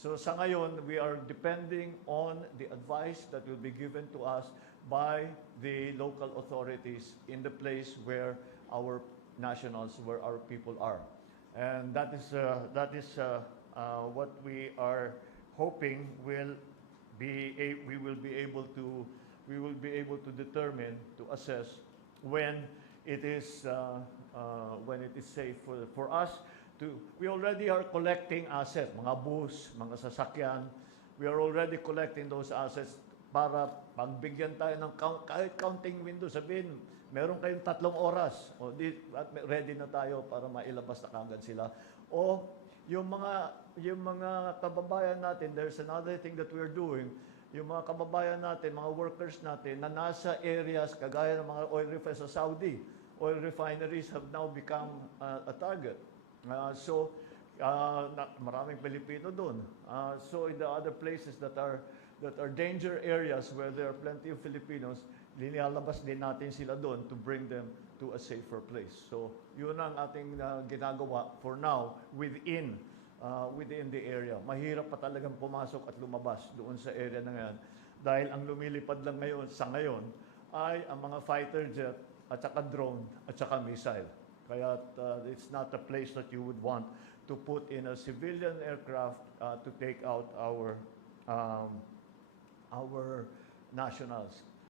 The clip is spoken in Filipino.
So sa ngayon, we are depending on the advice that will be given to us by the local authorities in the place where our nationals, where our people are. And that is what we are hoping we will be able to determine, to assess when it is safe for us to. We already are collecting assets, mga bus, mga sasakyan. We are already collecting those assets para pagbigyan tayo ng kahit counting window, sabihin, meron kayong 3 oras, ready na tayo para mailabas na kagad sila. O yung mga kababayan natin, there's another thing that we're doing, yung mga kababayan natin, mga workers natin na nasa areas kagaya ng mga oil refineries sa Saudi, oil refineries have now become a target. Maraming Pilipino doon. So in the other places that are danger areas where there are plenty of Filipinos, linalabas din natin sila doon to bring them to a safer place. So yun ang ating ginagawa for now within the area. Mahirap pa talagang pumasok at lumabas doon sa area na yan dahil ang lumilipad lang ngayon ay ang mga fighter jet at saka drone at saka missile. Kaya it's not a place that you would want to put in a civilian aircraft to take out our nationals.